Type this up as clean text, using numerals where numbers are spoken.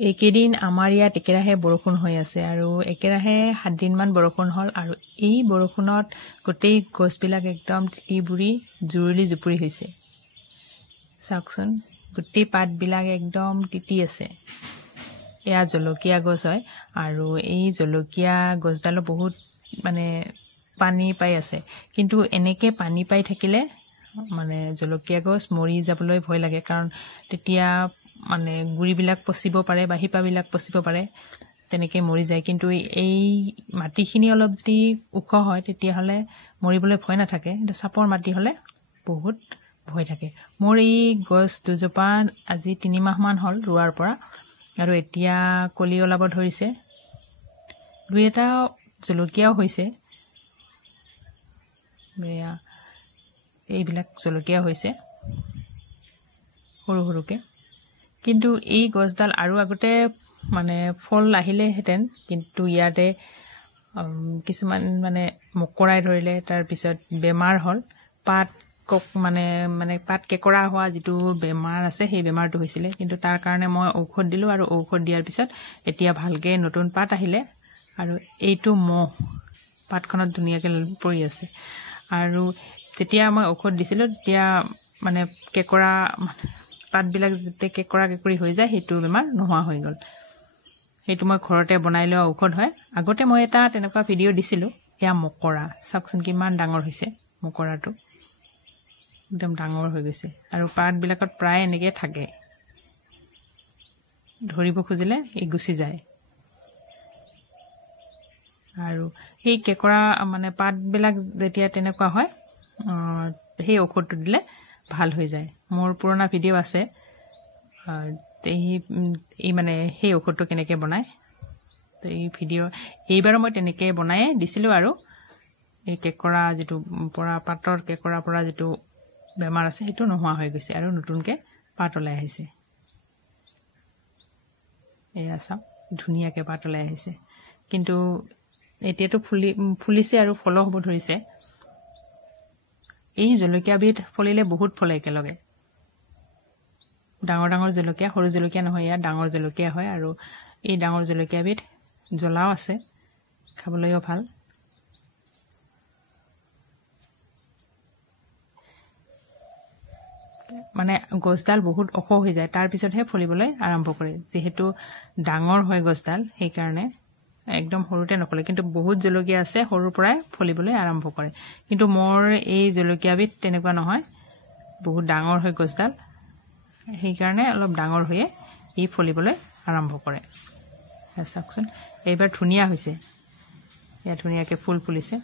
এইকেইদিন আমাৰ ইয়াত একেৰাহে বৰষুণ হৈ আছে আৰু একেৰাহে 7 দিনমান বৰষুণ হ'ল আৰু এই বৰষুণত গোটেই গছবিলাক একদম তিতি বুৰি জুৰুলি জুপুৰি হৈছে চাওকচোন গোটেই পাতবিলাক একদম তিতি আছে এয়া জলকীয়া গছ হয় আৰু এই জলকীয়া গছডালো বহুত মানে পানী পাই আছে কিন্তু এনেকে পানী পাই থাকিলে মানে জলকীয়া গছ মৰি যাবলৈ ভয় লাগে কাৰণ তেতিয়া মানে গুৰিবিলাক পচিব পাৰে বা হিপাবিলাক পচিব পাৰে তেনেকে মৰি যায় কিন্তু এই মাটিখিনি অলপ যদি উখ হয় তেতিয়া হলে মৰিবলৈ ভয় নাথাকে কিন্তু চাপৰ মাটি হলে বহুত ভয় থাকে মোৰ এই গছ দুজোপা আজি 3 মাহ মান হ'ল ৰুৱাৰ পৰা আৰু এতিয়া কলি ওলাব ধৰিছে দুই এটা জলকীয়াও হৈছে বেয়া এইবিলাক জলকীয়া হৈছে সৰু সৰুকে কিন্তু এই গছডাল আৰু আগতে মানে ফল আহিলে হেতেন কিন্তু ইয়াতে কিছুমান মানে মকৰাই ধৰিলে তাৰ পিছত বেমাৰ হ'ল পাত মানে পাত কেকৰা হোৱা যেটো বেমাৰ আছে সেই বেমাৰটো হৈছিল কিন্তু তাৰ কাৰণে মই ঔষধ দিলো আৰু ঔষধ দিয়াৰ পিছত এতিয়া ভালকে নতুন পাত আহিলে আৰু এইটো পাতখনত ধুনিয়াকে পৰি আছে আৰু যেতিয়া মই ঔষধ দিছিলো তেতিয়া মানে কেকৰা পাতবিলাক যেতে কেকৰি হৈ যায় হেতু বেমাৰ নোহোৱা হৈ গল হেতু মই ঘৰতে বনাই লোৱা ঔষধ হয় আগতে মই এটা তেনেকুৱা ভিডিও দিছিলো এয়া মকৰা চাওকচোন কিমান ডাঙৰ হৈছে মকৰাটো একদম ডাঙৰ হৈ গৈছে আৰু পাতবিলাকত প্ৰায় এনেকৈ থাকে ধৰিব খুজিলে এই গুচি যায় আৰু এই কেকৰা মানে পাতবিলাক যেতিয়া তেনেকুৱা হয় সেই ঔষধটো দিলে ভাল হৈ যায় মোৰ পুৰণা ভিডিও আছে এই মানে সেই ঔষধটো কেনেকৈ বনায় তো এই ভিডিও এইবাৰো মই তেনেকৈ বনাই দিছিলো আৰু এই কেকৰা যেটো পৰা পাতৰ কেকৰা পৰা যেটো বেমাৰ আছে হেতু নোহোৱা হৈ গৈছে আৰু নতুনকে পাত ওলাই আহিছে এয়া চাওক ধুনিয়াকে পাত ওলাই আহিছে কিন্তু এতিয়াটো ফুলিছে আৰু ফল হ'ব ধৰিছে এই জলকীয়া বিধ ফলিলে বহুত ফলে একেলগে ডাঙৰ ডাঙৰ জলকীয়া সৰু জলকীয়া নহয় ইয়া ডাঙৰ জলকীয়া হয় আৰু এই ডাঙৰ জলকীয়া বিধ জ্বলাও আছে খাবলৈও ভাল মানে গছডাল বহুত ওখ হৈ যায় তাৰ পিছতহে ফলিবলৈ আৰম্ভ কৰে যেহেতু ডাঙৰ হয় গছডাল সেই কাৰণে একদম সৰুতে নকলে কিন্তু বহুত জলকীয়া আছে সৰুৰ পৰাই ফলিবলৈ আৰম্ভ কৰে কিন্তু মোৰ এই জলকীয়াবিধ তেনেকুৱা নহয় বহুত ডাঙৰ হয় গছডাল সেই কাৰণে অলপ ডাঙৰ হৈয়ে ই ফলিবলৈ আৰম্ভ কৰে চাওকচোন এইবাৰ ধুনিয়া হৈছে ইয়া ধুনিয়াকে ফুল ফুলিছে